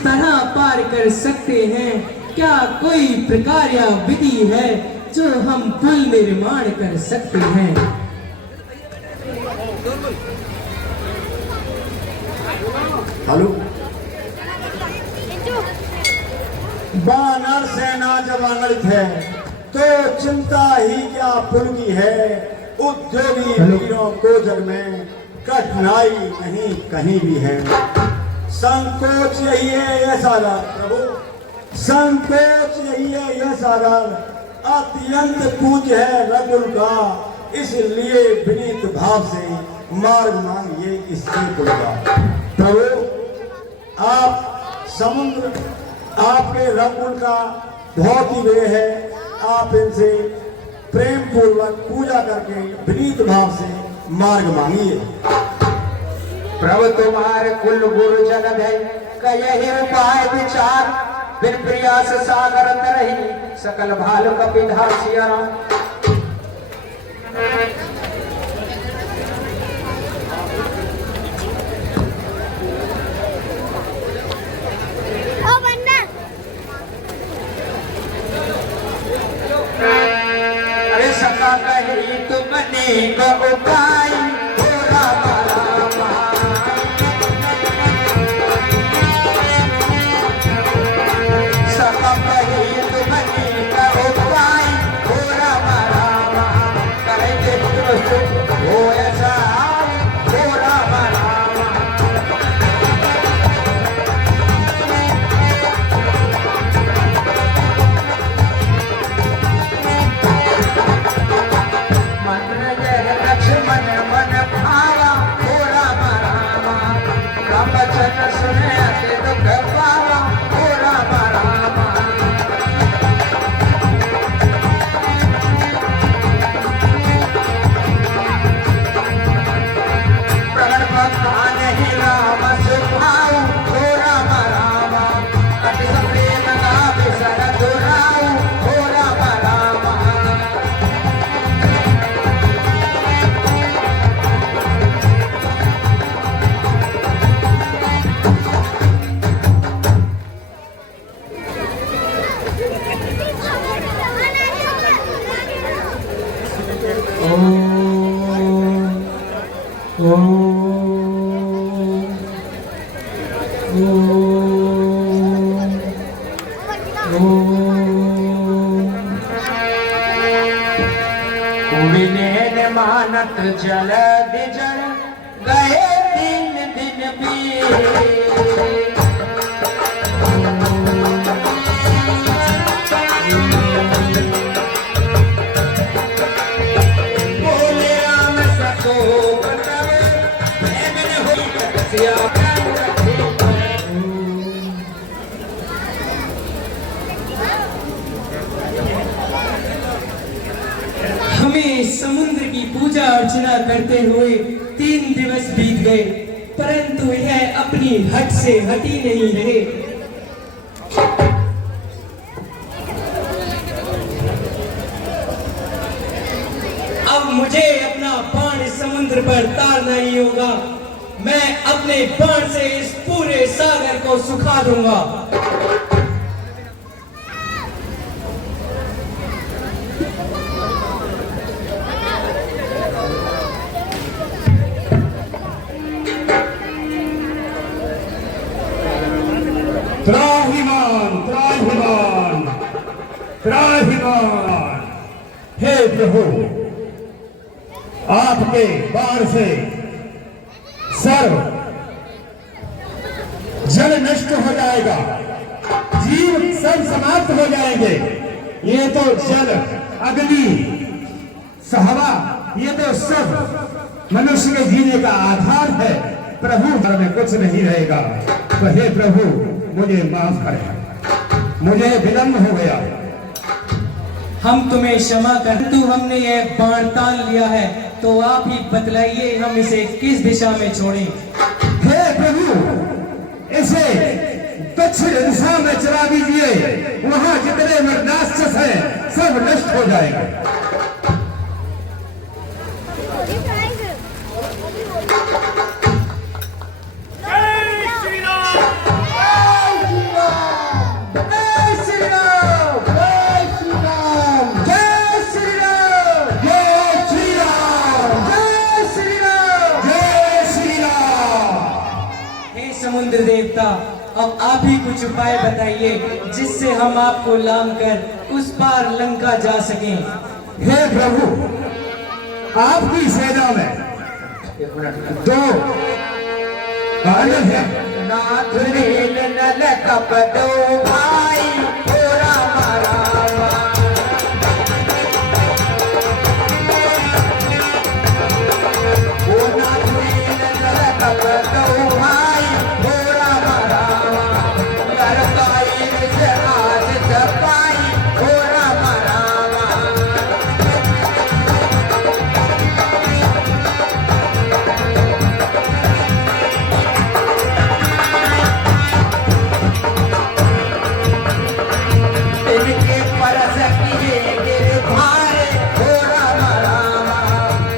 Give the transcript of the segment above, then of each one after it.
तरह पार कर सकते हैं? क्या कोई प्रकार या विधि है जो हम पुल निर्माण कर सकते हैं? हेलो, वानर सेना जब आंगलित है तो चिंता ही क्या पुल की है। उद्योगी वीरों को जग में कठिनाई नहीं कहीं भी है। संकोच यही है यह सारा प्रभु, संकोच यही है यह सारा। अत्यंत पूज्य है रघुल का, इसलिए विनीत भाव से मार्ग मांगिए इससे पुल का। प्रभु, आप समुद्र आपके रघुल का बहुत ही वे है। आप इनसे प्रेम पूर्वक पूजा करके विनीत भाव से मार्ग मांगिए। प्रभु तुम्हारे कुल गुरु जगत है, कयहि उपाय विचार, बिन प्रयास सागर तरही, सकल भालु कपिधा सियारा। अरे सका कही तुमने को उपाय, मानत जल बिजल गए 3 दिन भी। बोले राम सको बतावे, हुई तपस्या हमें समुद्र की पूजा अर्चना करते हुए 3 दिवस बीत गए, परंतु यह अपनी हट से हटी नहीं रहे। अब मुझे अपना बाण समुद्र पर तारना ही होगा। मैं अपने बाण से इस पूरे सागर को सुखा दूंगा। त्राहिमाम त्राहिमाम त्राहिमाम, हे प्रभु, आपके बाण से सर्व जल नष्ट हो जाएगा, जीव सब समाप्त हो जाएंगे। ये तो जल, अग्नि, हवा, ये तो सब मनुष्य के जीने का आधार है। प्रभु में कुछ नहीं रहेगा। तो हे प्रभु, मुझे माफ करें, मुझे विलम्ब हो गया। हम तुम्हें क्षमा कर, तू हमने ये बाण तान लिया है, तो आप ही बतलाइए हम इसे किस दिशा में छोड़ें। हे प्रभु, इसे दक्षिण दिशा में चला दीजिए। वहां जितने मर्दाक्षस हैं सब नष्ट हो जाएंगे। अब आप ही कुछ उपाय बताइए जिससे हम आपको लांग कर उस पार लंका जा सकें। हे प्रभु, आपकी सेना में दो पांडव हैं। नाथ नील नल कप दो भाई हो राम राम। ओ नाथ नील नल कप दो भाई हो राम राम। कर पाई से आज जपाई हो राम राम। इनके परस किए गिरधारे हो राम राम।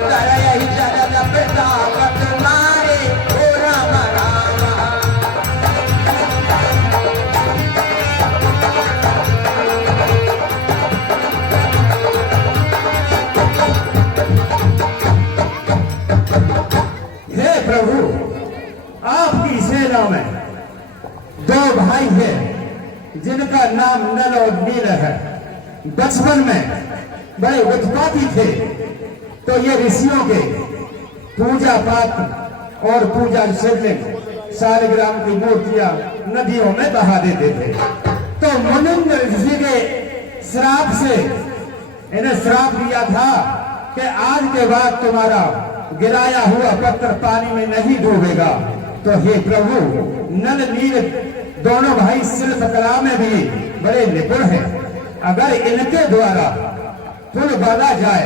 करहि जगत प्रताप तुम्हारे हो राम राम। हे प्रभु, आपकी सेना में दो भाई हैं जिनका नाम नल और नील है। बचपन में बड़े उत्पाती थे तो ये ऋषियों के पूजा पाठ और पूजा शिवलिंग शालिग्राम की मूर्तियां नदियों में बहा देते थे। तो मुनिंद्र ऋषि के श्राप से इन्हें श्राप दिया था कि आज के बाद तुम्हारा गिराया हुआ पत्थर पानी में नहीं डूबेगा। तो हे प्रभु, नल नील दोनों भाई शिल्पकला में भी बड़े निपुण हैं। अगर इनके द्वारा पुल बांधा जाए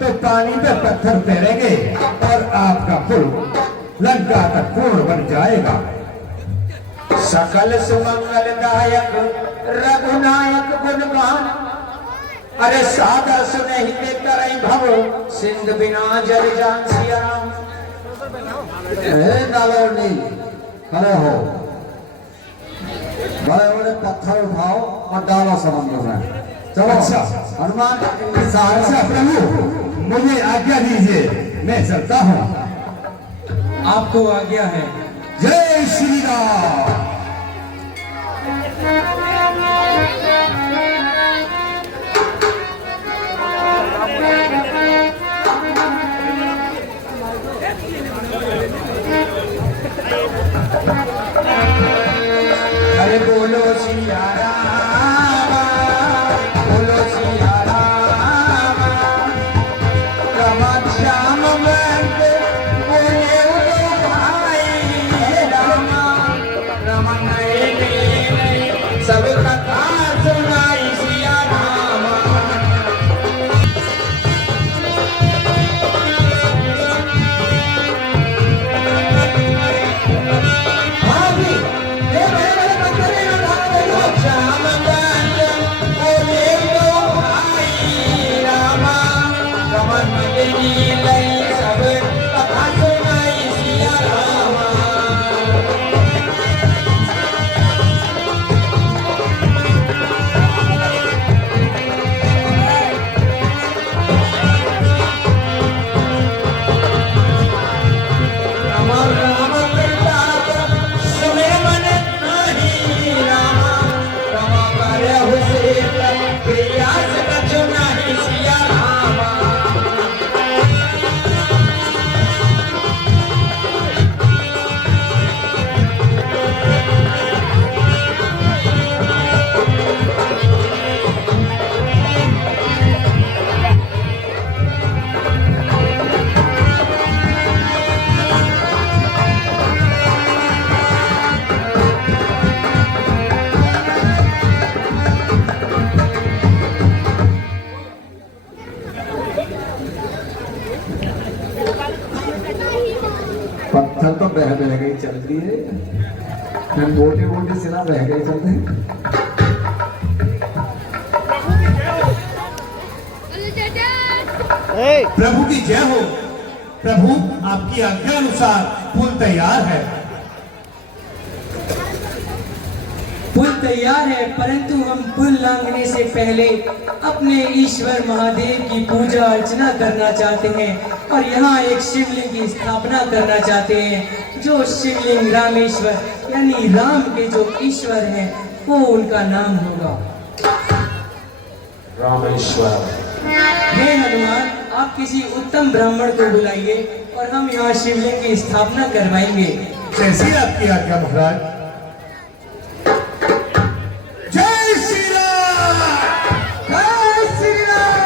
तो पानी पे पत्थर तैरेंगे और आपका पुल लंका तक पूर्ण बन जाएगा। सकल सुमंगलदायक रघुनायक गुणगान। अरे सादर सुनहि ते करई भव सिंध बिना जल जान सिया राम। हे नालोनी, खड़े हो, बड़े बड़े पत्थर उठाओ और डालो समुद्र में। चलो अच्छा। हनुमान इनकी सहायता। अच्छा प्रभु, मुझे आज्ञा दीजिए, मैं चलता हूँ। आपको आज्ञा है। जय श्री राम। अरे बोलो सिया राम, बोलो सिया राम। श्याम बोले उलो भाई राम। रमन सब कथा सुनाई सिया राम। हाँ जी, ये बड़े बड़े पत्थर हैं, उठा लो। श्याम बोले उलो भाई राम। रमन सब कथा सुनाई सिया राम। राम राम प्रताप सुमिर मन नाही राम। राम करहु सेत प्रयास कछु नाही सिया राम। पत्थर तो बह गई चल रही है, फिर मोटे मोटे सिला बह गई चल रही। प्रभु की जय हो। प्रभु, आपकी आज्ञा अनुसार पुल तैयार है। पुल तैयार है, परंतु हम पुल लांघने से पहले अपने ईश्वर महादेव की पूजा अर्चना करना चाहते हैं और यहाँ एक शिवलिंग की स्थापना करना चाहते हैं, जो शिवलिंग रामेश्वर यानी राम के जो ईश्वर हैं वो उनका नाम होगा। रामेश्वर। हे हनुमान, आप किसी उत्तम ब्राह्मण को बुलाइए और हम यहाँ शिवलिंग की स्थापना करवाएंगे। जैसी आपकी आज्ञा महाराज। जय श्री राम। जय श्री राम।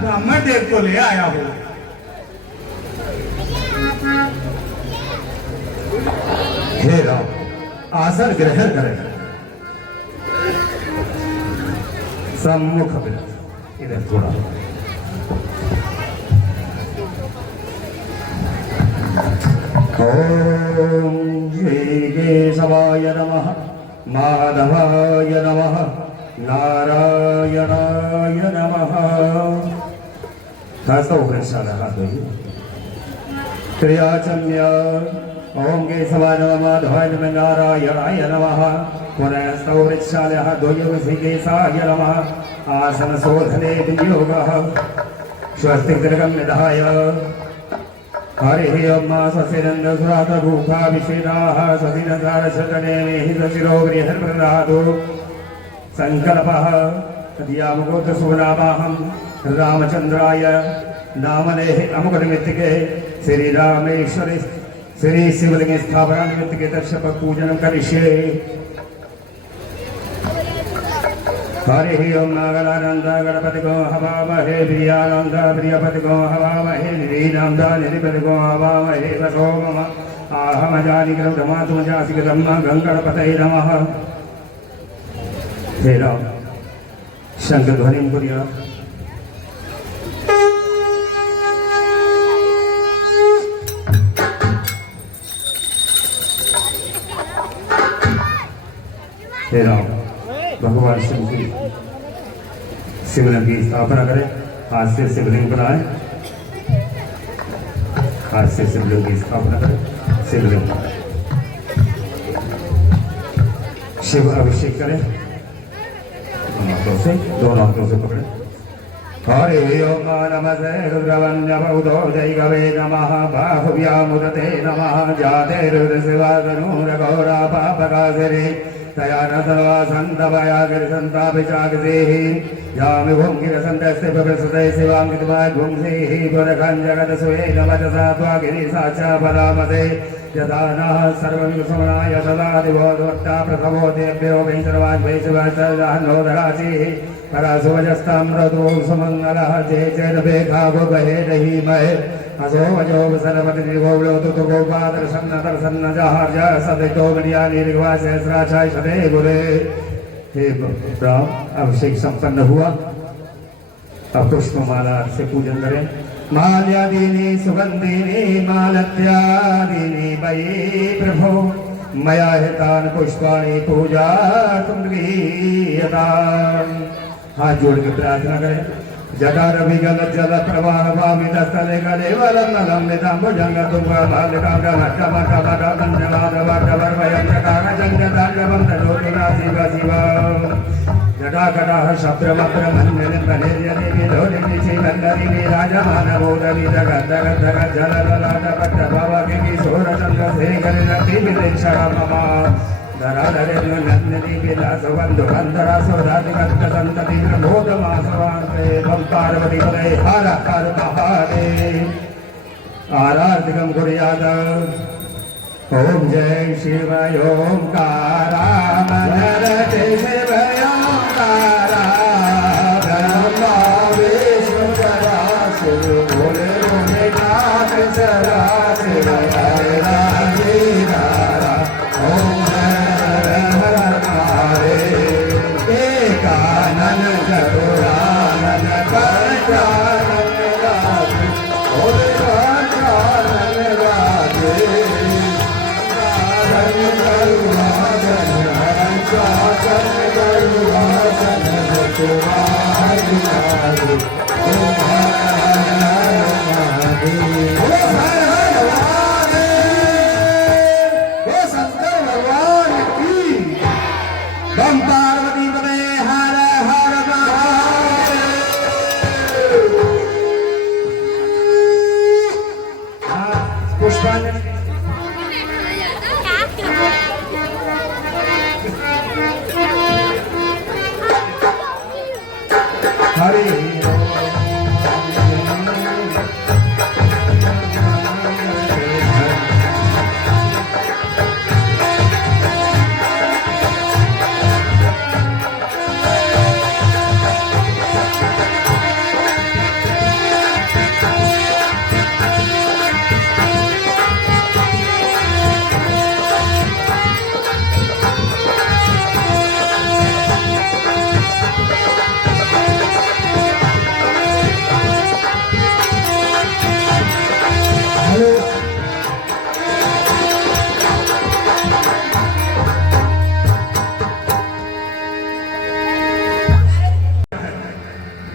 ब्राह्मण देव को ले आया हूं। हे राम, आसन ग्रहण करें। सम्मुख विराज। इधर थोड़ा। ओम श्री केशवाय नमः, माधवाय नमः, नारायणाय नमः। हस्तो वृक्षालः त्रियाचम्य। ओम केशवाय नमः, माधवाय नमः, नारायणाय नमः। पुनः हस्तो वृक्षालः द्वयो श्रीकेशाय नमः। आसन शोधने विनियोगः। स्वस्ति तिलकं निधाय। हरिः ओम स्वस्तिरन्द सुरात भूखा विषेदाः स्वस्तिरन्दार शतने मेहि सशिरो गृहर्प्रदातु। संकल्पः दियामुगोत्र सुनामाहं रामचंद्राय नामनेः अमुकनिमित्तिके श्री रामेश्वरी श्री शिवलिंग स्थापना निमित्तिके दर्शक पूजनं करिष्ये। हरिः ओम नागलानंद गणपतिगो हवामहे प्रियानंद प्रियपतिगो हवामहे निरीनंद निधिपतिगो हवामहे वसो मम आहमजानि ग्रहमातुमजासि ब्रह्म गंगणपतये नमः। हे राम, शंख ध्वनि कुर्या। हे राम, भगवान शिव की शिवलिंग की स्थापना करें। हाथ से शिवलिंग बनाए। हाथ से शिवलिंग की स्थापना करें। शिवलिंग शिव अभिषेक करें। दोनों हाथों से पकड़े। हरि ओम नमस्ते रुद्रवन्यबौधो दैगवे नमः बाहुव्यामुदते नमः जाते रुद्रशिवागणूरघोरा पापकासरे तया न सर्वा सन्तवया गिरिसन्ताभिचागसेः यामि भुङ्गिरसन्तस्य प्रभृसते शिवाङ्गितमाय भुङ्सेः पुरखं जगदस्वेन वचसा त्वागिरिसाचा परामते यथा नः सर्वविसमनाय सदा दिवोद्वट्टा प्रथमो देव्यो वै सर्वाग्वै शिवाचर्यान्नोदराचिः परासुवजस्ताम्रतो सुमङ्गलः जय चैरपेखाभो गहे दहि महे असो वजो सर्वतिरिवोव्लोतु तु गोपादर्शन्न दर्शन्न जहार्य सदितो मर्या निर्वाच सहस्राचाय सदे गुरे। हे राम, अभिषेक संपन्न हुआ। अब पुष्पमाला से पूजन करें। माल्यादीनि सुगंधिनि मालत्यादीनि वै प्रभो मया हितानि पुष्पाणि पूजा तुम गृहीयताम्। हाथ जोड़ के प्रार्थना करें। जटार विगल जल प्रवाह भावित स्थले कलेवलं नलं नितंबुजंग तुंगा भालिका गमट्टम टमट कंजनाद वटवर वयं जटार जंगतांडवं तनोतुना शिव शिव जटाकटाः शब्दमब्रह्मण्यनिर्भनेर्यदि विधोरिणि श्रीवल्लरिणि राजमानबोधनि जगद्दगद्दग जलललाटपट्ट भवगिरि सोरचन्द्रशेखरिणति विदिक्षण मम धराधरेन्द्र नंदिनी विलासवंधु बंधरासुराधिगतसंतति प्रबोधमासवान्ते बम पार्वती पदे हर हर महादेव। आराधिकं कुर्यात्। ओम जय शिवाय ओंकारा मनरते शिवाय ओंकारा ब्रह्मा विष्णु सदाशिव भोले भोले नाथ सदाशिव हरे राजीरा ओम कानन चतुरानन पंचानन राधे ओरे पंचानन राधे साधन करुणा शासन दरुआसन तुम्हार बिचारे बोलो हर हर महादेव। वो शंकर भगवान की बम पार्वती पते हर हर महादेव। पुष्पांजलि हरे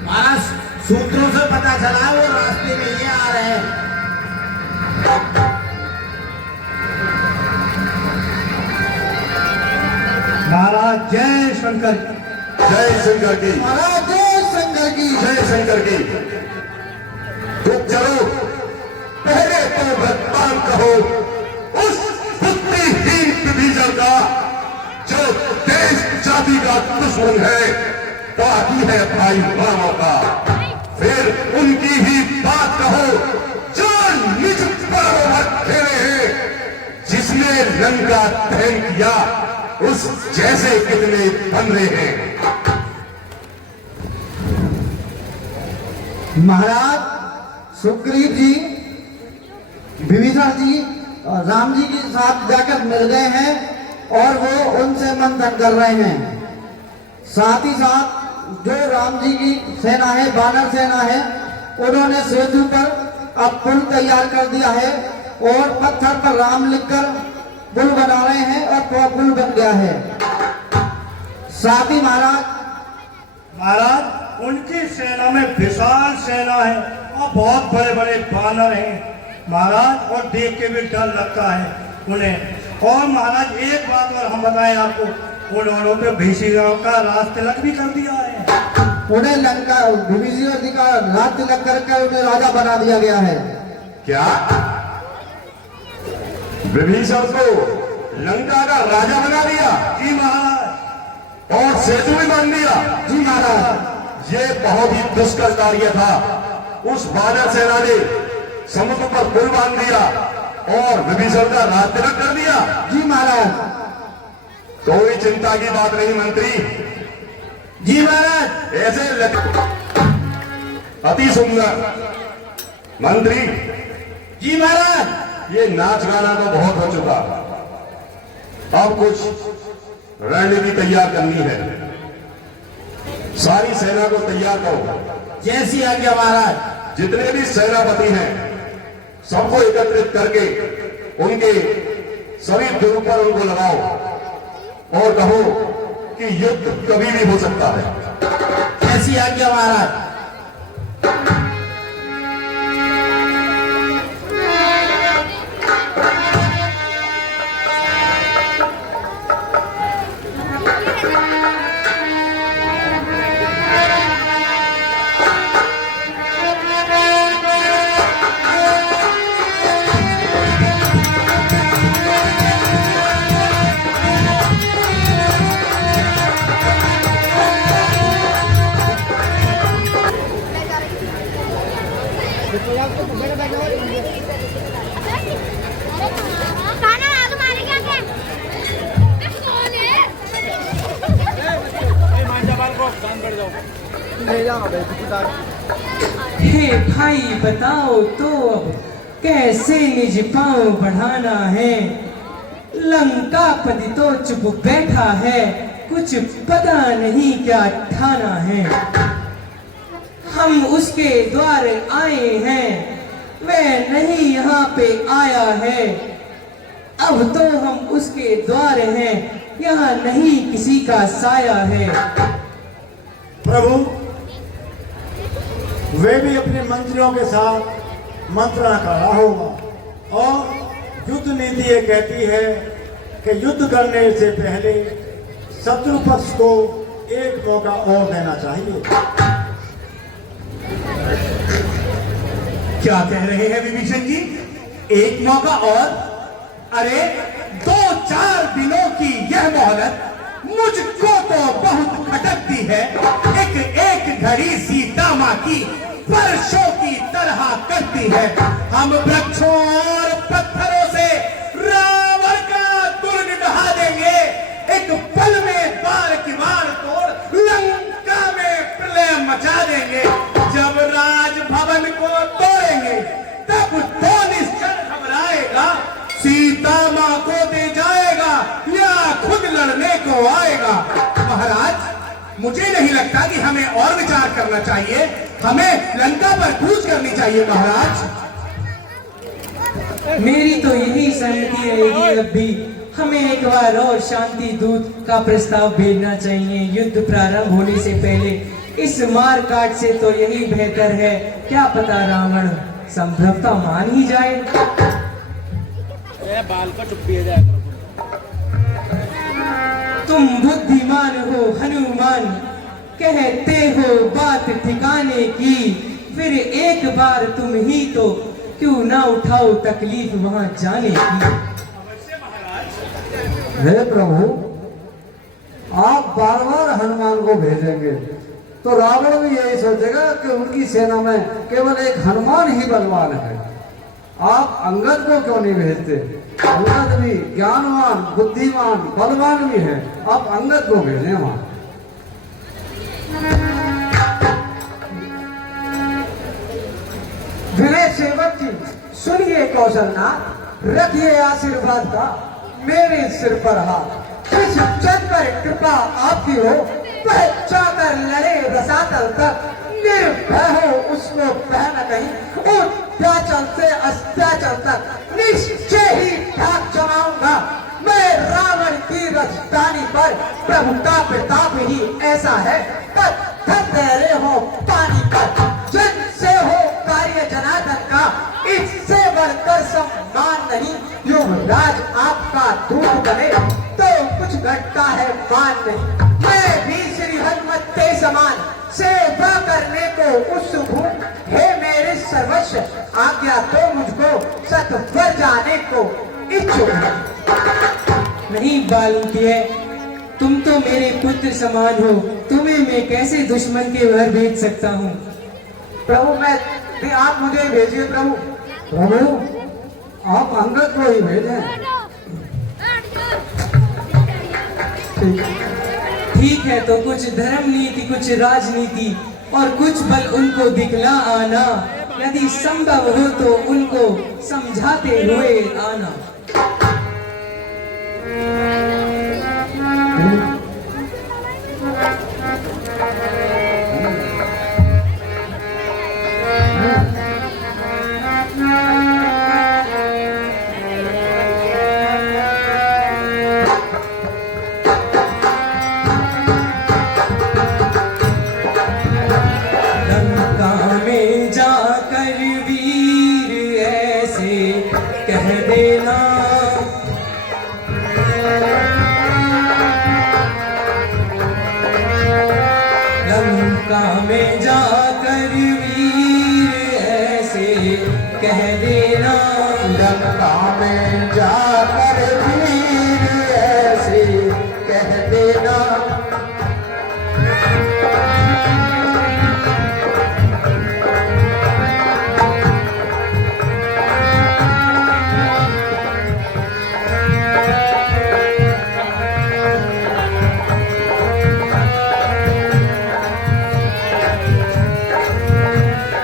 महाराज सूत्रों से पता चला वो रास्ते में ये आ रहे हैं। महाराज जय शंकर। जय शंकर की महाराज जय शंकर की। जय शंकर की। तो चलो पहले तो भगवान कहो उस बुद्धिहीन विभीषण का जो देश जाति का दुश्मन है, बाकी है भाई रामों का। फिर उनकी ही बात कहो जो निज पर खेले हैं, जिसने लंका दहन किया उस जैसे कितने बन रहे हैं। महाराज सुग्रीव जी विभीषण जी और राम जी के साथ जाकर मिल गए हैं और वो उनसे मंथन कर रहे हैं। साथ ही साथ जो राम जी की सेना है, वानर सेना है, उन्होंने सेतु पर अब पुल तैयार कर दिया है और पत्थर पर राम लिखकर पुल बना रहे हैं और वो पुल बन गया है। साथ ही महाराज उनकी सेना में विशाल सेना है और बहुत बड़े बड़े बानर हैं महाराज, और देख के भी डर लगता है उन्हें। और महाराज एक बात और हम बताएं आपको, उन्होंने तो भीषण का राज तिलक भी कर दिया है। उन्हें लंका विभीषण जी का राज तिलक करके उन्हें राजा बना दिया गया है। क्या विभीषण को लंका का राजा बना दिया? जी महाराज। और सेतु भी बांध दिया? जी महाराज। ये बहुत ही दुष्कर कार्य था। उस वानर सेना ने समुद्र पर पुल बांध दिया और विभीषण का राज तिलक कर दिया। जी महाराज। कोई चिंता की बात नहीं मंत्री जी महाराज। ऐसे अति सुंदर मंत्री जी महाराज। ये नाच गाना तो बहुत हो चुका, अब कुछ रणनीति तैयार करनी है। सारी सेना को तैयार करो। जैसी आज्ञा महाराज। जितने भी सेनापति हैं सबको एकत्रित करके उनके सभी धुर पर उनको लगाओ और कहो कि युद्ध कभी भी हो सकता है। जैसी आज्ञा महाराज। हे भाई बताओ तो अब कैसे निज पांव बढ़ाना है। लंकापति तो चुप बैठा है, कुछ पता नहीं क्या ठाना है। हम उसके द्वार आए हैं, वह नहीं यहाँ पे आया है। अब तो हम उसके द्वार हैं, यहाँ नहीं किसी का साया है। प्रभु वे भी अपने मंत्रियों के साथ मंत्रणा कर रहा होगा और युद्ध नीति ये कहती है कि युद्ध करने से पहले शत्रु पक्ष को एक मौका और देना चाहिए। क्या कह रहे हैं विभीषण जी? एक मौका और? अरे 2-4 दिनों की यह मोहलत मुझको तो बहुत खटकती है। एक घड़ी सीता माँ की वर्षों की तरह करती है। हम वृक्षों और पत्थरों से रावण का दुर्ग ढहा देंगे। एक पल में द्वार की वार तोड़ लंका में प्रलय मचा देंगे। जब राजभवन को तोड़ेंगे तब कौन इस क्षण घबराएगा? सीता माँ को दे जाएगा या खुद लड़ने को आएगा? महाराज मुझे नहीं लगता कि हमें और विचार करना चाहिए। हमें लंका पर कूच करनी चाहिए महाराज। मेरी तो यही सहमति रहेगी। अब भी हमें एक बार और शांति दूत का प्रस्ताव भेजना चाहिए। युद्ध प्रारंभ होने से पहले इस मार काट से तो यही बेहतर है। क्या पता रावण संभवतः मान ही जाए। बाल का चुप्पी जाए। तुम बुद्धिमान हो हनुमान, कहते हो बात ठिकाने की, फिर एक बार तुम ही तो क्यों ना उठाओ तकलीफ वहां जाने की। हे प्रभु, आप बार बार हनुमान को भेजेंगे तो रावण भी यही सोचेगा कि उनकी सेना में केवल एक हनुमान ही बलवान है। आप अंगद को क्यों नहीं भेजते? अंगद भी ज्ञानवान, बुद्धिमान, बलवान भी है। आप अंगद को भेजें वहां। विनय सेवक जी सुनिए कौशलनाथ, रखिए आशीर्वाद का मेरे सिर पर हाथ। जिस जन पर कृपा आपकी हो वह जाकर लड़े रसातल तक, निर्भय हो उसको बह न कहीं। उत्याचल से अस्त्याचल तक निश्चय ही ठाक जमाऊंगा मैं रावण की राजधानी पर। प्रभु का प्रताप ही ऐसा है, पत्थर तैरे हो पानी पर। जन से हो कार्य जनार्दन का, इससे बढ़कर सम्मान नहीं। युवराज आपका दूत बने तो कुछ घटता है मान नहीं। मैं भी श्री हनुमत के समान सेवा करने को उत्सुक हूँ। हे मेरे सर्वस्व, आज्ञा तो मुझको सत्वर जाने को इच्छुक है। नहीं बालुकिय, तुम तो मेरे पुत्र समान हो, तुम्हें मैं कैसे दुश्मन के घर भेज सकता हूँ? प्रभु आप मुझे ही भेजिए प्रभु। प्रभु आप अंगद को ही भेजें। ठीक है, तो कुछ धर्म नीति, कुछ राजनीति और कुछ बल उनको दिखला आना। यदि संभव हो तो उनको समझाते हुए आना। लंका में जाकर वीर ऐसे कह देना। लंका में जाकर वीर ऐसे कह देना।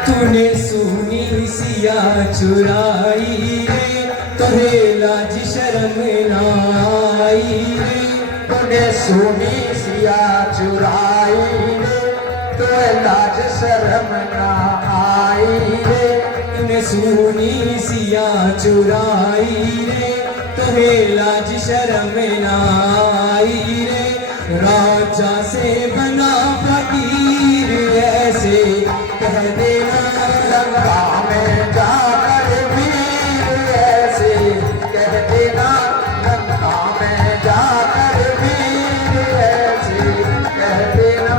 तूने सुनी सिया चुराई रे, तुझे लाज शर्म नाई रे। तूने सुनी सिया चुराई रे, तुझे लाज शर्म ना आई रे। तूने सुनी सिया चुराई रे, तो हे लाज शर्म ना आई रे, राजा से बना फकीर ऐसे कह देना लंका में जाकर वीर, ऐसे कह देना लंका में जाकर वीर, ऐसे कह देना।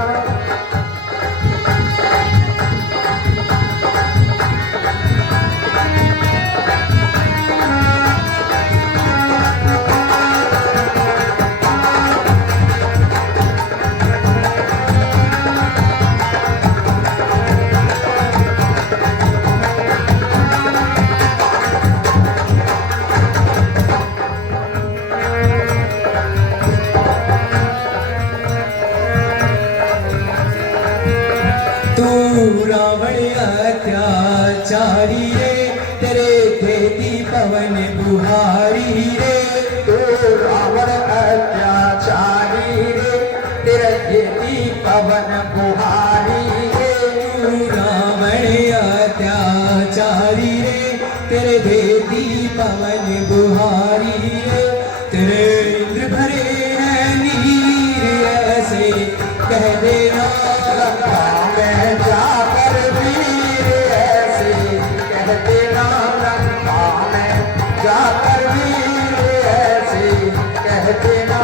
तू रावण अत्याचारी रे, तेरे देती पवन बुहारी रे, तू रावण अत्याचारी रे, तेरे देती पवन बुहारी रे, तू रावण अत्याचारी रे, तेरे देती पवन बुहारी रे, तेरे इंद्र भरे हैं नीर, ऐसे कह देना लंका में जाकर वीर, ऐसे कह देना लंका में जाकर वीर, ऐसे कह देना।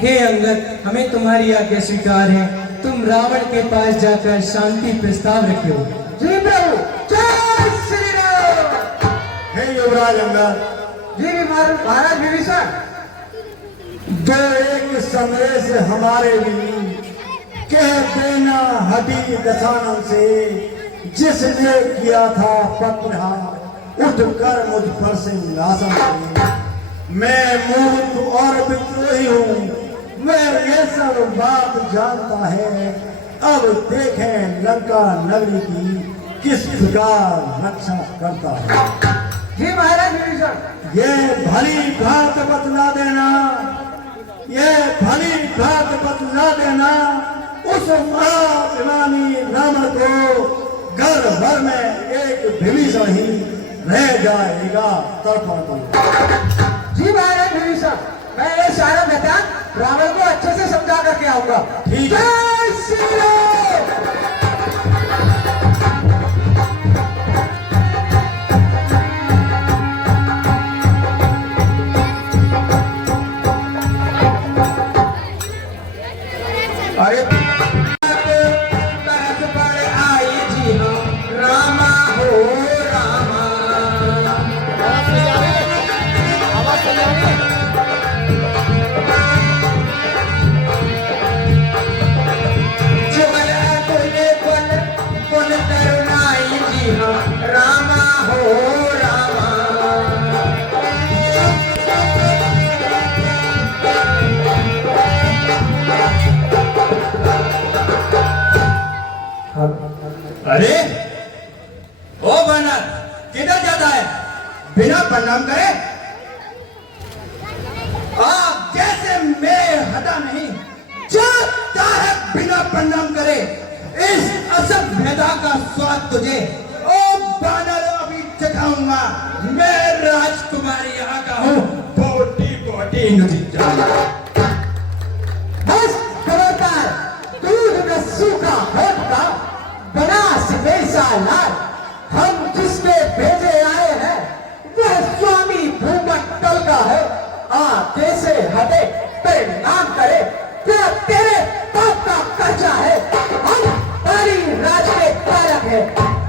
हे अंगद, हमें तुम्हारी आज्ञा स्वीकार है, तुम रावण के पास जाकर शांति प्रस्ताव रखो। जी प्रभु, जय श्री राम। हे युवराज अंगद, जी महाराज विभीषण, दो एक संदेश हमारे लिए कह देना हटी दशानन से, जिसने किया था पत्रहार उठकर मुझ पर सिंहासन से। मैं मूर्ख और विद्रोही हूँ, मैं ये सब बात जानता है। अब देखें लंका नगरी की किस प्रकार रक्षा करता है। जी महाराज विभीषण, ये भली बात बतला देना, ये भली बात बतला देना उस महारानी रावण को घर भर में एक विभीषण ही रह जाएगा तड़पण। जी महाराज विभीषण, मैं ये सारा मैदान रावण को अच्छे से समझा करके आऊंगा। ठीक है। जय श्री राम। अरे तरस पर आई जी हम रामा हो रामा, जुगल तुझे पुन करुणाई जी हम रामा हो रामा। अरे ओ बनर, किधर जाता है? बिना प्रणाम करे आप जैसे मेरे हटा नहीं जाता है, बिना प्रणाम करे। इस असभ्यता का स्वाद तुझे ओ बानर अभी चखाऊंगा। मैं राजकुमारी यहाँ का हूँ, बोटी बोटी नहीं जाना। बस खबरदार, दूध में सूखा होता बनास वैसा लाल। हम जिसके भेजे आए हैं वह स्वामी भूमंडल का है। आगे से हटे, परिणाम करे, क्या तेरे पाप का कर्जा है? हम हमारी राज के पालक है,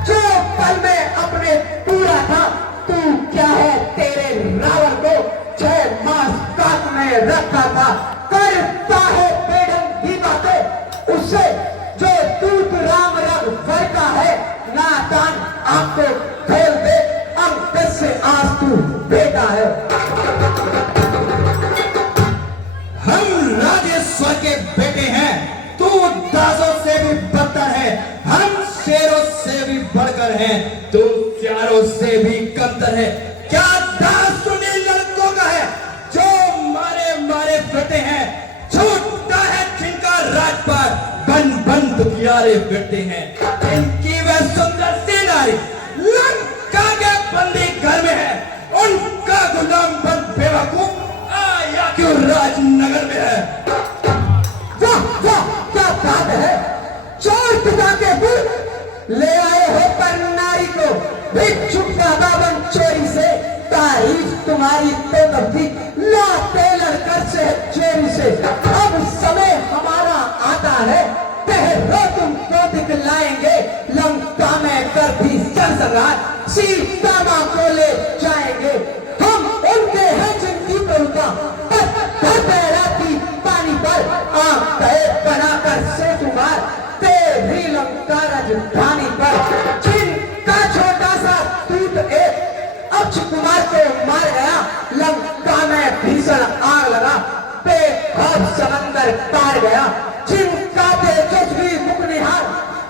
जो पल में अपने पूरा था। तू क्या है तेरे रावण को जय मास काट में रखा था? करता है बेढंग की बातें उससे जो दूत राम रंग भर का है। नादान आपको खोल दे, अंक से आज तू बेटा है। हम राजेश्वर के बेटे हैं, तू दासों से भी बदतर है, हम शेरों से भी बढ़कर हैं, तू प्यारों से भी कमतर है। क्या दास सुनी लड़कों का है जो मारे मारे फिरते हैं, छूटता है जिनका राजपाट बन बन दुखियारे फिरते हैं। इनकी वह सुंदर सी नारी लंका के बंदी घर में है, उनका गुलाम बन बेवकूफ आया क्यों राजनगर में है। वाह वाह क्या बात है, चोर पिता के दूध ले आए हो पर नारी को भिक्षुक का बाबन चोरी से। तारीफ तुम्हारी तो कभी ला टेलर कर से चोरी से। अब समय हमारा आता है, पहरो तुमको दिखलाएंगे, लंका में कर भी सरसरार सीता मां को ले जाएंगे। हम उनके हैं जिनकी करुणा रहती पानी पर आंख तय बनाकर से तुम्हार तेरी लंका राजधानी पर। जिनका छोटा सा दूत एक अक्ष कुमार को मार गया, लंका में भीषण आग लगा, बेखौफ समंदर पार गया। जिनका तेजस्वी मुखनिहार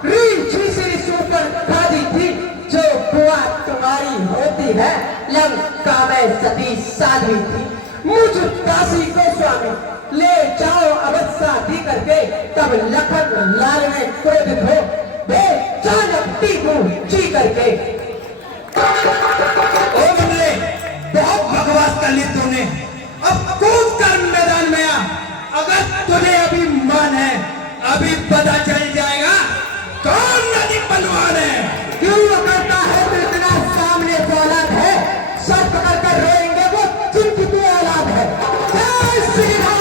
रीछी श्री सुपर खादी थी, जो बुआ तुम्हारी होती है, लंका में सती साध्वी थी। मुझ काशी को स्वामी ले जाओ अवध शादी करके, तब लखन लाल में क्रोधित हो बे जानती हूँ जी करके। ओ मुन्ने, बहुत बकवास कर ली तूने, अब कूद कर मैदान में आ। अगर तुझे अभी मान है, अभी पता चल जाएगा कौन नदी बलवान है। क्यों करता है तो इतना सामने तो औलाद है, सर पकड़ कर रोएंगे वो जिनकी तू औलाद है। जय श्री राम।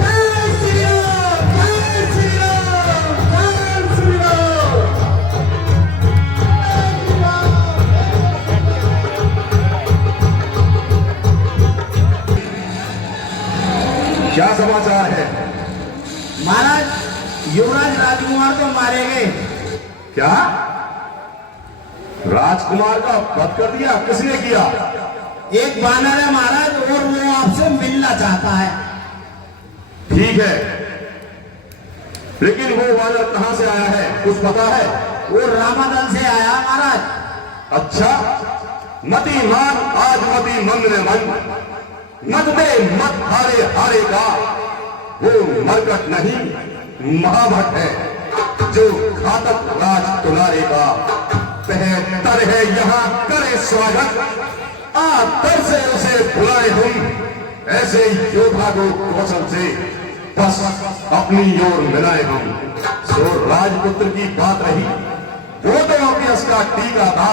जय श्री राम, जय श्री राम, जय श्री राम। क्या समाचार है? महाराज, युवराज राजकुमार को मारे गए। क्या राजकुमार का वध कर दिया? किसने किया? एक बानर है महाराज, और वो आपसे मिलना चाहता है। ठीक है, लेकिन वो वानर कहां से आया है, कुछ पता है? वो रामादल से आया महाराज। अच्छा, मति मान आज मति मन ने मन, मत दे मत हारे हारे का। वो मरकट नहीं महाभट है, जो घातक राज तुलारे का। बेहतर है यहाँ करे स्वागत, आदर से उसे बुलाए हम, ऐसे योद्धा को कौशल से बस अपनी ओर मिलाए हम। सो राजपुत्र की बात रही, वो तो अभ्यस का टीका था,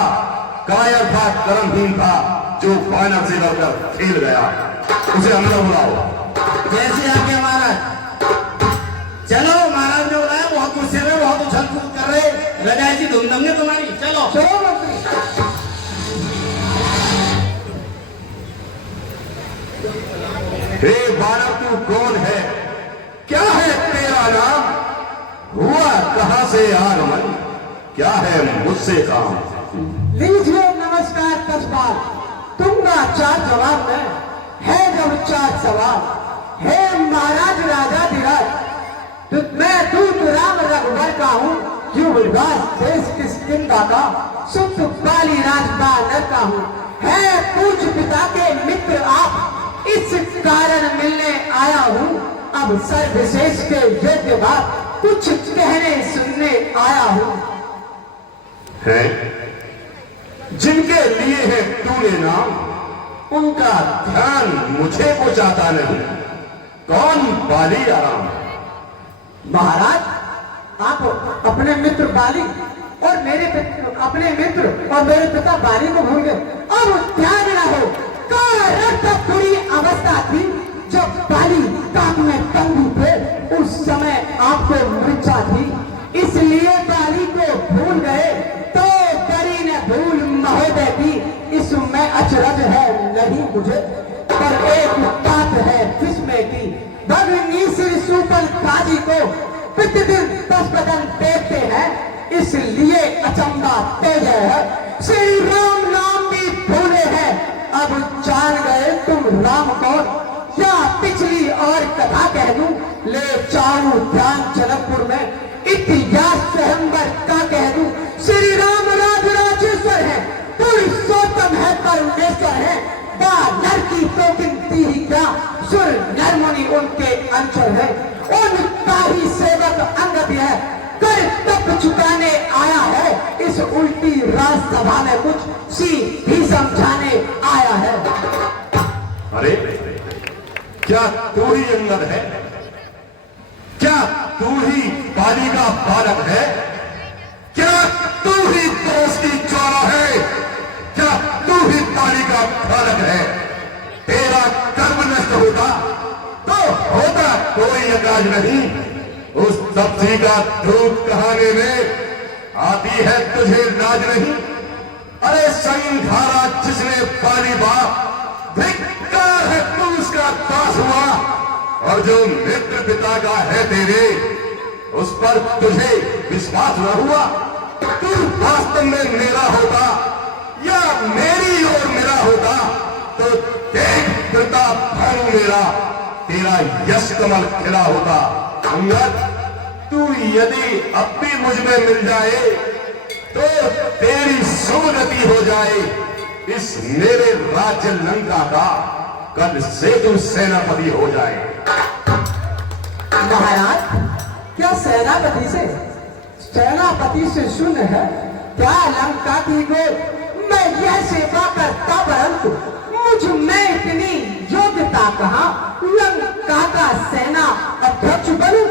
कायर था कर्महीन था, जो बानर से लड़कर खेल गया। उसे अंदर बुलाओ। जैसे आगे महाराज। चलो, महाराज ने बुलाया, बहुत गुस्से में, बहुत उछल कूद कर रहे, रजाई सी धूमधाम ने तुम्हारी। चलो चलो मंत्री। हे बानर, तू कौन है? क्या है तेरा नाम? हुआ कहां से आगमन? क्या है मुझसे काम? लीजिए नमस्कार कस्बाल, तुमका चार जवाब में है जब चार सवाल। हे महाराज राजा धीराज, तो मैं दूत राम रघुवर का हूँ, युवराज देश किष्किंधा का, सुत बाली राज बानर का हूँ। है पूज पिता के मित्र आप, इस कारण मिलने आया हूँ। अब सर्वविशेष के योग्य बात कुछ कहने सुनने आया हूँ। है जिनके लिए है तूने नाम, उनका ध्यान मुझे को जाता नहीं। कौन बाली आराम? महाराज, आप अपने मित्र बाली और अपने मित्र और मेरे पिता बाली को भूल गए। अब ध्यान न हो, कारण तक बुरी अवस्था थी जब बाली कान में तंबू थे, उस समय आपको मृच्छा थी, इसलिए बाली को भूल गए। तो करी ने भूल महोदय की, इसमें अचरज है नहीं मुझे, पर एक बात है जिसमें की भगनी श्री सुपर काजी को प्रतिदिन 10 बदन देखते हैं, इसलिए अचंबा तेज है। श्री राम नाम भी भूले हैं, अब जान गए तुम राम कौन। या पिछली और कथा कह दूं, ले चाहूं ध्यान जनकपुर में इतिहास स्वयंवर का कह दूं। श्री राम राजराजेश्वर है, पुरुषोत्तम है, परमेश्वर है। नर की तो गिनती ही क्या, सुर नर मुनि उनके अंचल है। उनका ही सेवक अंगद है, कर तप चुकाने आया है। इस उल्टी राजसभा में कुछ सीधी समझाने आया है। अरे क्या तू ही अंगद है? क्या तू ही बाली का बालक है? क्या तू ही दोष की ज्वाला है? क्या तू ही बाली का बालक है? तेरा कर्म नष्ट होता तो होता कोई अकाज नहीं। उस सब्जी का दूध कहाने में आती है तुझे लाज नहीं। अरे संघारा जिसने पाली बाप, धिक्कार है तू उसका दास हुआ। और जो मित्र पिता का है तेरे, उस पर तुझे विश्वास न हुआ। तू वास्तव में मेरा होता या मेरी ओर मेरा होता तो देख प्रताप भानु मेरा, तेरा यश कमल खिला होता। अंगद, तू यदि अब भी मुझ में मिल जाए तो तेरी सुगति हो जाए। इस मेरे राज्य लंका का कल से तू सेनापति हो जाए। महाराज, क्या सेनापति से शून्य है क्या लंका की गोद? मैं यह सेवा करता, परंतु मुझ में इतनी योग्यता कहाँ लंका का सेना अध्यक्ष बनूं?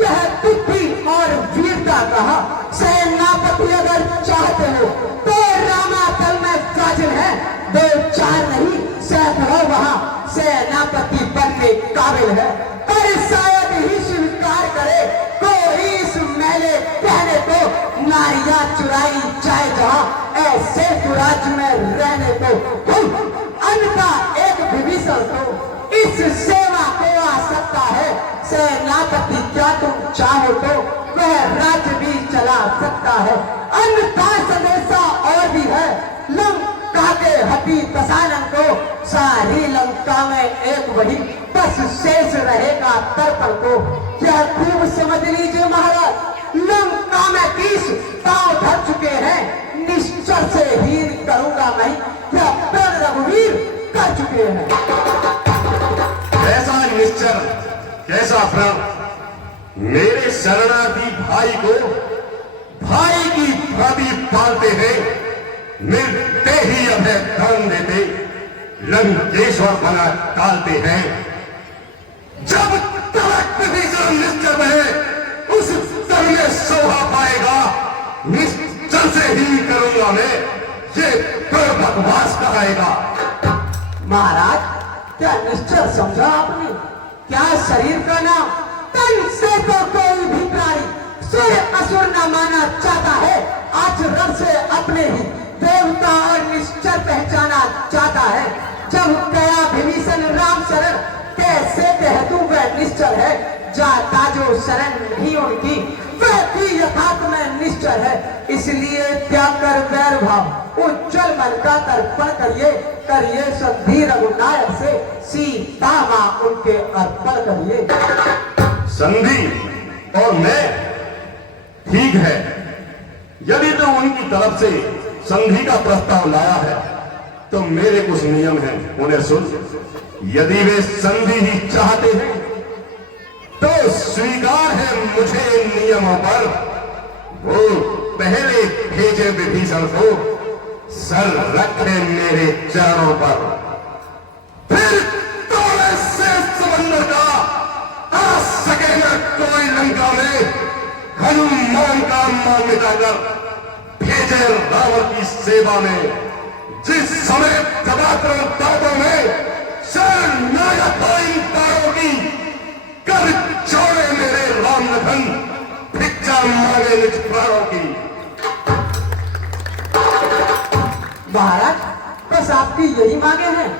यह बुद्धि और वीरता कहाँ? सेनापति अगर चाहते हो तो रामातल में फाजिल है, 2-4 नहीं सैकड़ों वहां सेनापति बनने काबिल है। पर शायद ही स्वीकार करे कोई इस मेले कहने को, नारियां चुराई जाए जहां ऐसे सुराज में रहने को। अन्यथा एक विभीषण तो इस सेवा को आ सकता है। सेनापति क्या तुम चाहो तो वह राज्य भी चला सकता है। अन्यथा संदेशा और भी है, लंका के हटी दशानन को सारी लंका में एक वही बस शेष रहेगा तर्पण को। क्या खूब समझ लीजिए महाराज, लंका में 30 पांव धर चुके हैं, निश्चर से हीन करूंगा मैं, क्या प्रण रघुवीर कर चुके हैं। कैसा निश्चर, कैसा प्रण? मेरे शरणार्थी भाई को भाई की भाभी पालते हैं, मिलते ही अभय धन देते, लंकेश्वर बना टालते हैं। जब तक विभीषण निश्चर है उस तक में शोभा पाएगा। निश्चर से ही करूंगा मैं, ये कोई बकवास कहाएगा। महाराज, क्या निश्चर समझा आपने? क्या शरीर का नाम? तन से तो कोई भी प्राणी सुर असुर न माना चाहता है। आचरण से अपने ही देवता और निश्चर पहचाना चाहता है। जब गया विभीषण राम शरण, कैसे कह दूं वह निश्चर है। जाता जो शरण नहीं उनकी, वह भी यथार्थ में निश्चर है। इसलिए त्याग कर वैर भाव, उज्जवल मन का तर्पण करिए। करिए संधि रघुनायक से, सीता मां उनके अर्पण करिए। संधि और मैं, ठीक है, यदि तो उनकी तरफ से संधि का प्रस्ताव लाया है तो मेरे कुछ नियम हैं, उन्हें सुन। यदि वे संधि ही चाहते हैं तो स्वीकार है मुझे इन नियमों पर। वो पहले भेजे विभीषण को, सर रखे मेरे चरणों पर। फिर तोड़े से समंदर का आ सके न कोई लंका में। हनुमान का मान मिटाकर भेजे रावण की सेवा में। जिस समय दबाकर दादों में शरणागत इन तारों की, कर छोड़े मेरे राम लखन, भिक्षा मांगे निज प्राणों की। महाराज, बस आपकी यही मांगे हैं?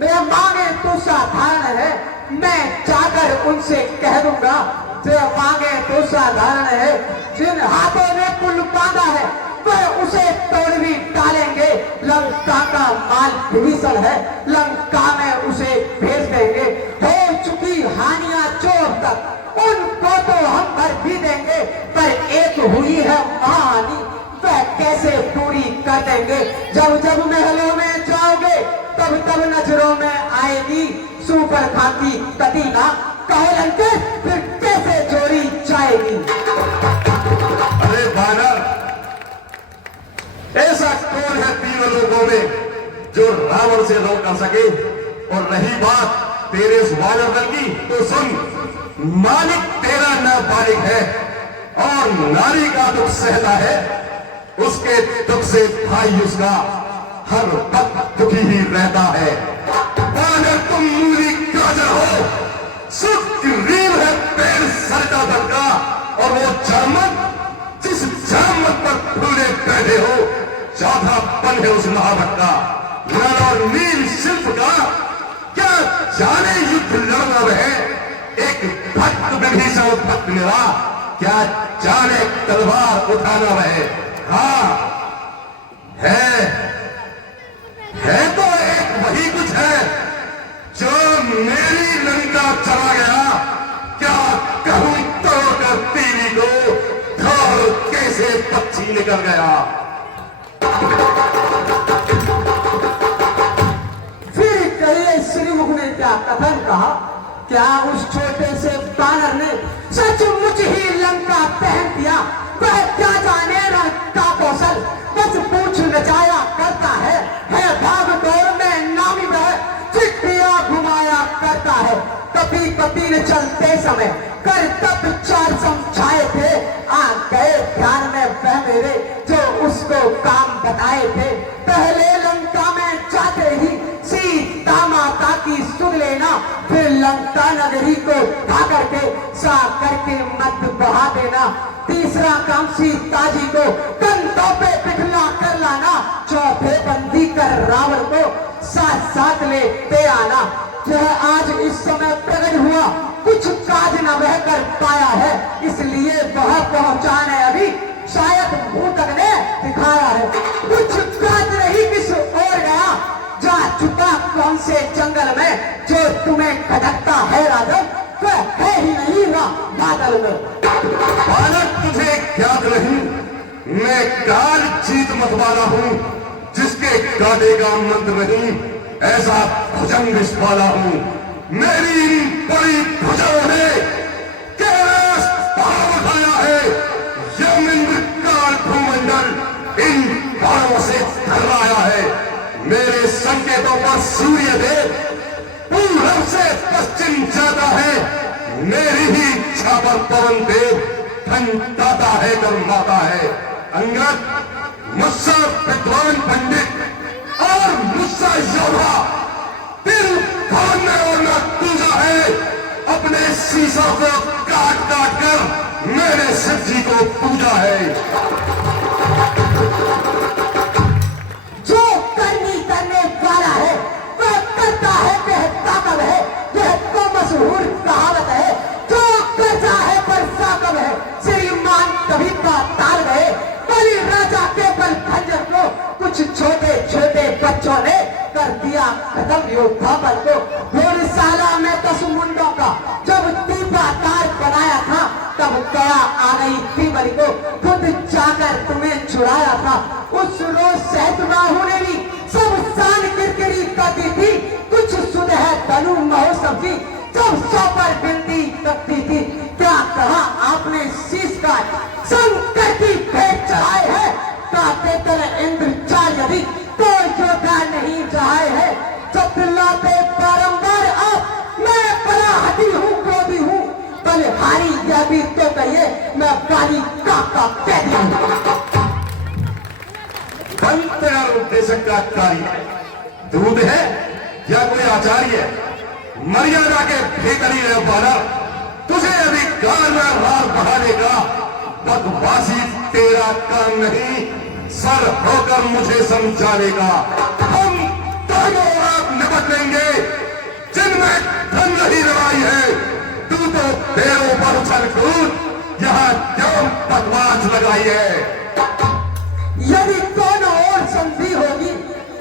मेरा मांगे तो साधारण है, मैं जाकर उनसे कह दूंगा जो मांगे तो साधारण है, जिन हाथों ने पुल बांधा है वह उसे तोड़ भी डालेंगे। लंका का माल विभीषण है, लंका में उसे भेज देंगे। हो चुकी हानियां चोर तक उनको तो हम भर भी देंगे, पर एक हुई है महाहानि वह कैसे पूरी कर देंगे। जब जब महलों में जाओगे तब तब नजरों में आएगी सुपर खाती कदीना, कहो लंकेश फिर कैसे चोरी जाएगी। अरे बानर, ऐसा कौन है तीनों लोगों में जो रावण से रोक कर सके? और रही बात तेरे इस वानर दल की, तो सुन, मालिक तेरा नाबालिग है और नारी का दुख सहता है, उसके दुख से भाई उसका हर वक्त दुखी ही रहता है। बानर तुम मूली गाजर हो, सुग्रीव है पेड़ सरका दरका, और वो जामन जिस जामन पर फूले बैठे हो, चौथा पन है उस महावत का। नल और नील शिल्प का क्या जाने युद्ध लड़ना है, एक भक्त विभीषण भक्त मेरा क्या जाने तलवार उठाना रहे। हाँ है तो एक वही कुछ है जो मेरी लंका चला गया। क्या कहूं तोड़कर तीली को, धौल कैसे पक्षी निकल गया। फिर कहिए श्रीमुख ने क्या कथन कहा, क्या उस छोटे से बानर ने सचमुच ही लंका पहन दिया। वह क्या जाने रंग का कौशल, बस पूछ नचाया करता है भाग दौड़ में नामी वह चिट्ठियां घुमाया करता है। कभी कभी न चलते समय कर तब चार समझाए थे, आ गए ध्यान में वह मेरे जो उसको काम बताए थे। पहले लंका में जाते ही सीता माता की सुन लेना, फिर लंका नगरी को उठा करके साकर के मत बहा देना। तीसरा काम सीता जी को कंधों पे बिठला कर लाना, चौथे बंदी कर रावण को साथ साथ लेते आना। यह आज इस समय प्रकट हुआ, कुछ काज न वह कर पाया है, इसलिए वह पहुंचाने अभी शायद मुंह तक ने दिखाया है। कुछ काज नहीं किस और गया, जा चुका कौन से जंगल में जो तुम्हें खटकता है राजन, वह है ही नहीं ना बादल में। बालक तुझे ज्ञात नहीं, मैं काल जीत मत वाला हूं, जिसके काटे का मंत्र नहीं, ऐसा भुजंग विष वाला हूं। मेरी बड़ी भुजाओं ने कैलाश भाव उठाया है, यमइंद्र काल भूमंडल इन बाणों से थर्राया है। मेरे संकेतों पर सूर्य देव पूर्व से पश्चिम जाता है, मेरी ही इच्छा पर पवन देव ठंडाता है गर्माता है। अंगद मुझसा विद्वान पंडित और मुझसा योद्धा दिल भावना और न पूजा है, अपने शीशों को काट काट कर मैंने शिव जी को पूजा है। जो करनी करने वाला है वह करता है, कहता कब है, यह तो मशहूर कहावत है। जो करता है बरसा कब है, श्रीमान कभी पाताल गए। बलि राजा के बल खंजर को कुछ छोटे छोटे बच्चों ने कर दिया खत्म योद्धा बल को। घोड़शाला में 10 मुंडों का जब दीपा तार बनाया था, तब कया आ गई थी बलि को, खुद जाकर तुम्हें छुड़ाया था। उस रोज सहत बाहु ने भी सब शान किरकिरी करती थी, कुछ सुध है तनु महोत्सव की जब सौ पर बिंदी करती थी। क्या कहा आपने शीश का शंकर की भेंट चढ़ाए है, काटे तर इंद्र चार यदि तो जोधा नहीं चाहे है। चतुर्लाते बारंबार आप, मैं बड़ा हटी हूँ क्रोधी हूँ, बलहारी यह भी तो कहिए मैं बाली काका कैदी हूँ। पंचर उपदेशक का कार्य दूध है या कोई आचार्य, मर्यादा के भीतर ही रह पाना। तुझे अधिकार में रार बढ़ाने का बदमाशी तेरा काम नहीं, सर होकर मुझे समझाने का। हम दोनों आप निपट लेंगे, जिस दिन में धन नहीं रवाई है, तू तो पैरों पर उछल कूद यहाँ क्यों बकवास लगाई है? यदि कोनो और संधि होगी,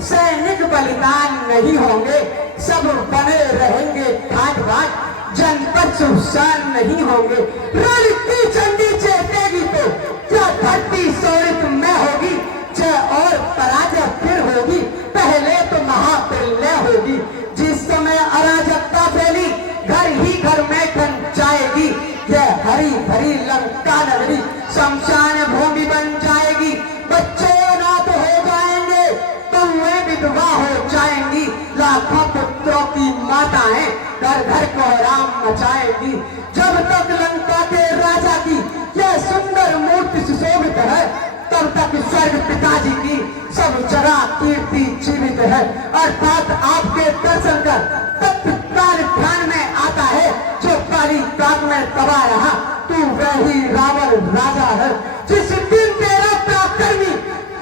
सैनिक बलिदान नहीं होंगे, सब बने रहेंगे घाट घाट, जनपद सुसान नहीं होंगे। रलती चंडी चेतेगी तो क्या धरती शोरित में होगी, जय और पराजय फिर होगी, पहले तो महाप्रलय होगी। जिस समय अराजकता फैली, घर ही घर में ठन जाएगी, यह हरी भरी लंका नगरी शमशान भूमि बन जाएगी। बच्चे अनाथ हो जाएंगे, कौएं विधवा हो जाएंगी, लाखों पुत्रों की माताएं घर घर कोहराम मचाएंगी। जब तक लंका के राजा की यह सुंदर मूर्ति सुशोभित है, तब तक स्वर्ग पिताजी की सब जगह कीर्ति जीवित है। अर्थात आपके दर्शन कर तत्काल ध्यान में आता है, जो काली काग में तबाह रहा, तू वही रावण राजा है। जिस दिन तेरा पराक्रमी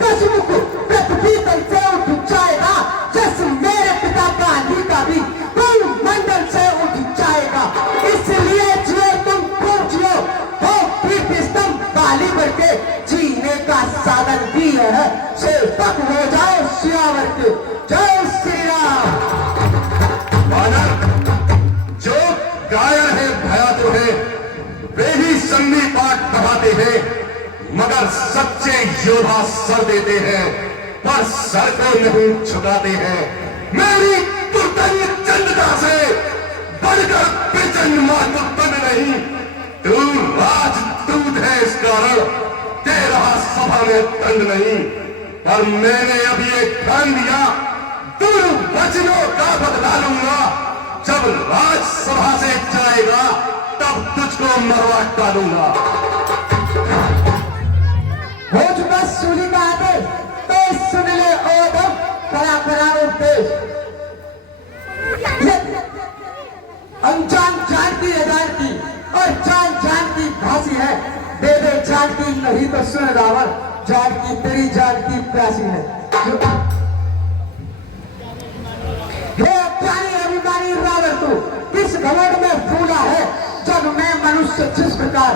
दशमुख पृथ्वी तल से उठ जाएगा, जिस मेरे पिता गांधी का भी मंडल से उठ जाएगा। इसलिए जियो तुम खूब जियो, हो कीर्ति स्तंभ बाली बढ़के, जीने का साधन भी है, से तक हो जाओ सियावर के। जय श्री राम। वानर, जो गायर है भयातुर है, वे ही संधि पाठ बढ़ाते हैं, मगर सच्चे योद्धा सर देते हैं, पर सर को नहीं झुकाते हैं। मेरी तुर्तन चंद्रता से बढ़कर बेचैन मात्र तुम नहीं, तू राजदूत है, इस कारण तेरा सभा में दंड नहीं। पर मैंने अभी एक ठान दिया, दूर वचनों का बदला लूंगा। जब राजसभा से जाएगा, तब तुझको मरवा डालूंगा। हो चुका सूली का आदेश, तो सुन ले ओ दम, करा करा उपदेश। अनजान जान की अजान की और जान जान की फांसी है, दे दे जान की नहीं तो सुन रावण, जान की तेरी जान की प्यासी है। हे अज्ञानी अभिमानी रावण, तू किस घमंड में फूला है, जग में मनुष्य जिस प्रकार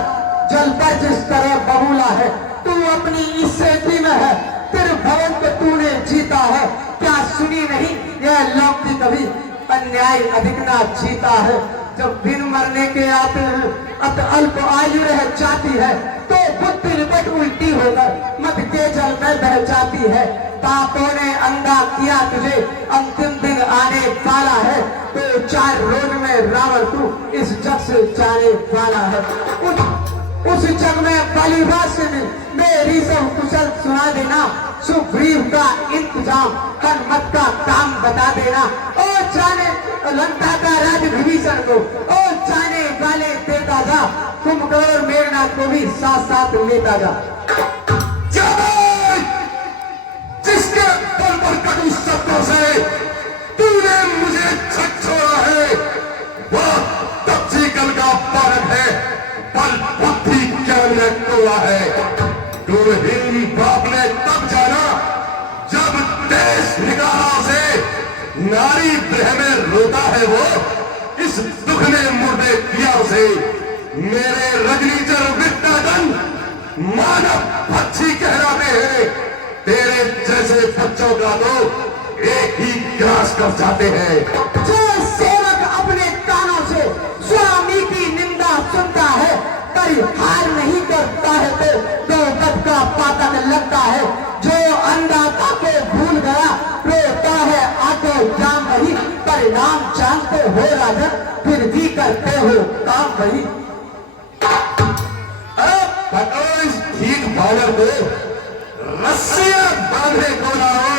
जल पर जिस तरह बबूला है। तू अपनी इस स्थिति में है, तेरे भवन को तूने जीता है, क्या सुनी नहीं यह लौकी कभी अन्याय अधिक ना जीता है। जब दिन मरने के आते हैं, अब अल्प आयु रह जाती है, तो बुद्धि निपट उल्टी होकर मत के जल में बह जाती है। पापों ने अंधा किया तुझे, अंतिम दिन आने वाला है, तो 4 रोज में रावण तू इस जग से जाने वाला है। उस जग में बलिवास में मेरी सब कुशल सुना देना, सुग्रीव का इंतजाम हनुमत का काम बता देना, और जाने लंका का राज विभीषण को, और जाने वाले देता जा, कुंभकर्ण मेघनाथ को भी साथ साथ लेता जा। जिसके बल पर कटु शब्दों से तूने मुझे छोड़ा है, वह तपसी कल का बालक है, बल बुद्धि ज्ञान में तोड़ा है। गुरुहीन बाप ने तब जाना, जब देश निकाला से नारी गृह में रोता है वो, इस दुख ने मुर्दे किया उसे। मेरे रजनीचर विद्याधन मानव पक्षी कहलाते हैं, तेरे जैसे बच्चों का तो एक ही ग्रास कर जाते हैं। जो सेवक अपने कानों से स्वामी की निंदा सुनता है, परिहार नहीं करता है, तो गौतम का पातक लगता है। जो अन्नदाता को भूल गया, रोता है आंखों जाम वही, परिणाम जानते हो राजन, फिर भी करते हो काम वही। पकड़ो इस ठीक बालक को, रस्सियां बांधने को ना हो,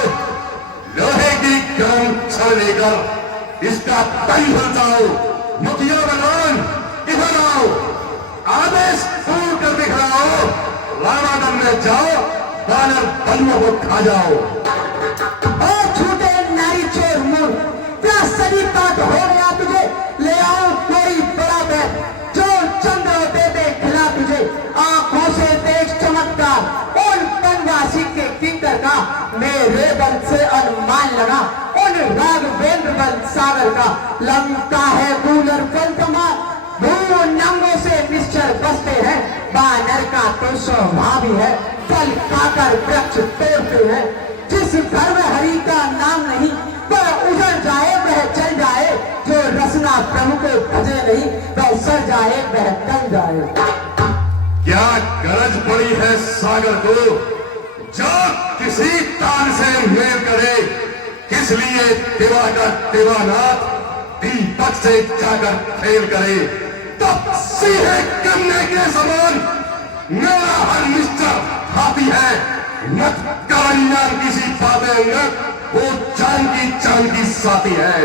लोहे की गर्म छड़ लेकर इसका तन भुलताओ। मुखिया भगवान इधर आओ, आदेश पूर्ण कर दिखलाओ, रामादन में जाओ, बानर बलुओं को खा जाओ। और झूठे नारी चोर मूर्ख, क्या सभी बात हो गया तुझे, ले आओ कोई बड़ा बैठ, जो चंद्र दे दे खिला तुझे, आंखों से देख चमत्कार। उन वनवासी के किंकर का मेरे बल से अनुमान लगा, उन मन राघवेंद्र बल सागर का लंका है कूलर बल कमाल भू नंगों से निश्चर बसते हैं बानर का तो स्वभाव ही है फल खाकर वृक्ष तोड़ते हैं जिस घर में हरि का नाम नहीं वह उजड़ जाए वह चल जाए जो रसना प्रभु को भजे नहीं वह सर जाए वह टल जाए। क्या गरज पड़ी है सागर को जो किसी तार से मेल करे किस लिए दिवाकर दिवानाथ दीपक से जाकर खेल करे तब सीधे करने के समान मेरा हर निश्चय हाथी है नत कल्याण किसी बातें नत वो चांद की साथी है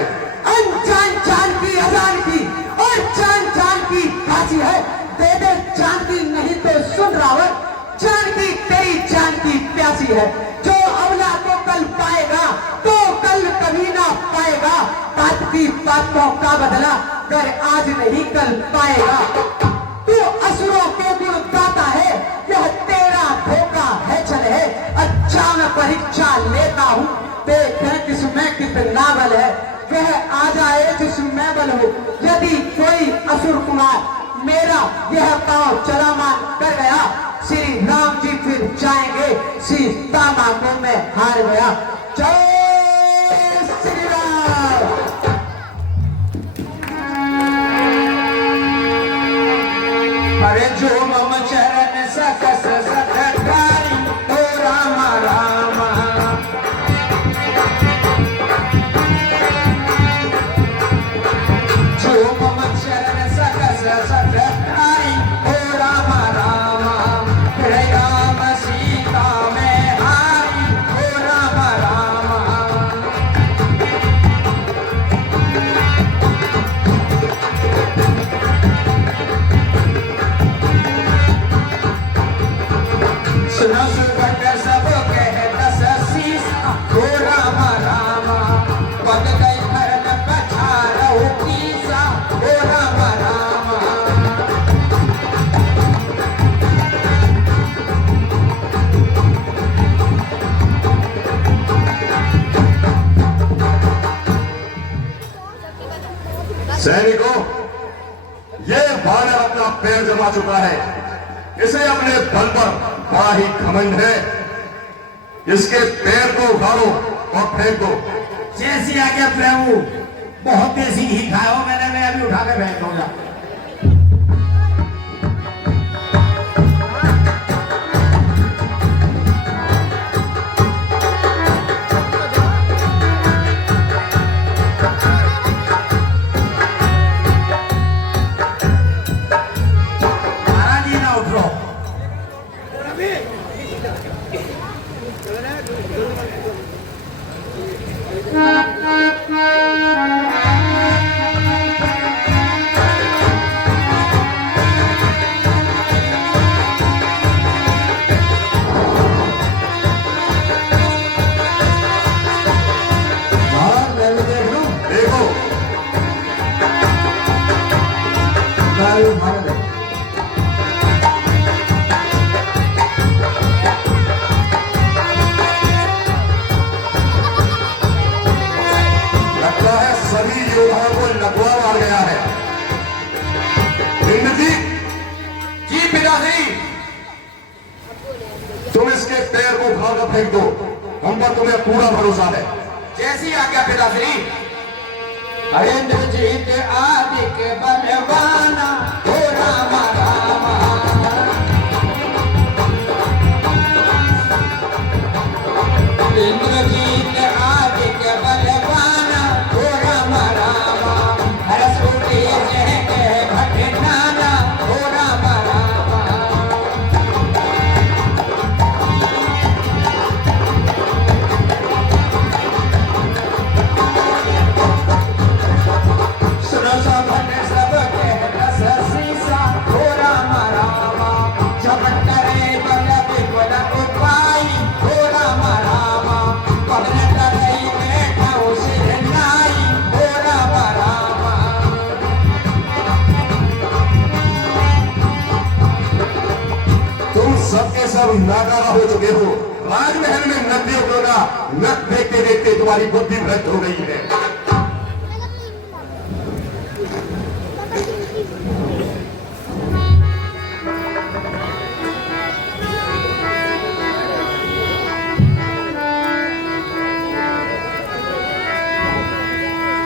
अनजान चांद की अजान की और चांद चांद की फांसी है दे दे चांद की नहीं तो सुन रावण चांद की तेरी चांद की प्यासी है जो अवला को कल पाएगा तो कल कभी ना पाएगा बात की बातों का बदला कर आज नहीं कल पाएगा तू असुरों के गुण गाता है यह तेरा धोखा है चल है अच्छा मैं परीक्षा लेता हूँ देख किसमें कितना बल है वह आ जाए जिसमें बल हो यदि कोई असुर कुमार मेरा यह पांव चलामान कर गया श्री राम जी फिर जाएंगे सीता मां को मैं हार गया जय श्री राम। अरे जो मम चरण सकस सकटाई तो राम राम जो मम चरण सकस सकटाई तो राम राम राम सीता में हारी तो राम राम सुनो सुबह सब कह दस शीस हो राम राम पद गई भरत पछारो कीसा हो राम राम सैनिकों ये वानर अपना पैर जमा चुका है इसे अपने बल पर बड़ा ही घमंड है इसके पैर को उखाड़ो और फेंको जैसी आज्ञा प्रभु बहुत देसी घी खाओ मैंने मैं अभी उठा के फेंक दूंगा। महाराज जी ना उठो बाहर मैं भी देख लूं देखो मैं भी उठा ले लगता है सभी योद्धाओं को लकवा मार गया है इंद्रजीत जी पिताश्री तुम इसके पैर को उखाड़ कर फेंक दो हम पर तुम्हें पूरा भरोसा है जैसी आज्ञा पिताश्री हरेंद्र जीत आदि के बलवाना हो राम राम इंद्रजीत आदि के बलवाना हो राम राम हरसुटी जय के भटनाना हो राम राम सुनो सब सब कह दस शीसा हो राम राम जपट करे बल विपुल उपाय हो राम राम पवन करे बैठा सिर नाई हो राम राम तुम सबके सब नाकारा हो चुके हो राजमहल में नदियों का नट देखते देखते तुम्हारी बुद्धि भ्रष्ट हो गई है।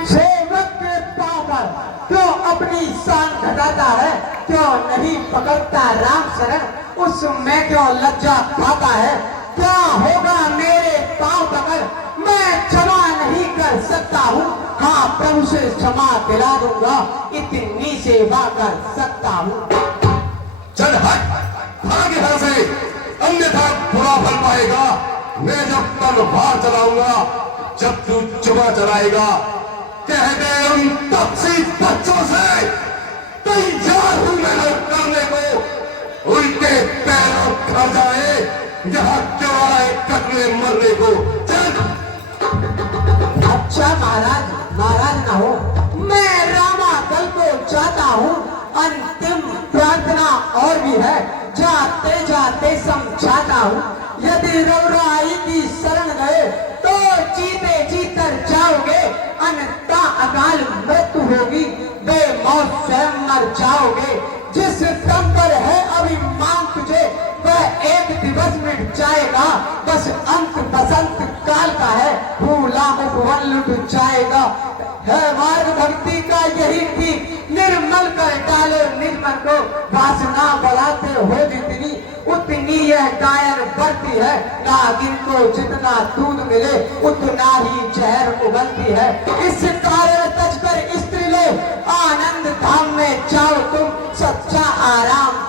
सेवक के पांव पर क्यों अपनी शान घटाता है, क्यों नहीं पकड़ता राम शरण, उसमें क्यों लज्जा पाता है। क्या होगा मेरे पांव पकड़, मैं क्षमा नहीं कर सकता हूँ। हाँ प्रभु से क्षमा दिला दूंगा, इतनी सेवा कर सकता हूँ। चल हट, भाग यहाँ से, अन्यथा बुरा फल पाएगा। मैं जब तलवार चलाऊंगा, जब तू चुमा चलाएगा, कह दे उन तपसी बच्चों से तैयार हूं मैं लोग करने को, उनके पैरों खा जाए, यहाँ क्यों आए कटने मरने को। चल। अच्छा महाराज, नाराज ना हो, मैं रामा दल को चाहता हूँ। अंतिम प्रार्थना और भी है, जाते जाते समझाता हूँ। यदि रौराई की शरण गए तो जीते जीतर जाओगे, अन्यथा अकाल मृत्यु होगी, बेमौत स्वयं मर जाओगे। जिस दम पर है अभिमान तुझे, वह एक दिवस मिट जाएगा। बस अंत बसंत काल का है, भूला उपवन लुट जाएगा। है मार्ग भक्ति का यही ठीक, निर्मल कर डालो निर्मल को। वासना बढ़ाते हो जितनी, उतनी यह गायन बढ़ती है। नागिन को जितना दूध मिले, उतना ही जहर उगलती है। इस कारण तज कर स्त्री लो, आनंद धाम में जाओ तुम, सच्चा आराम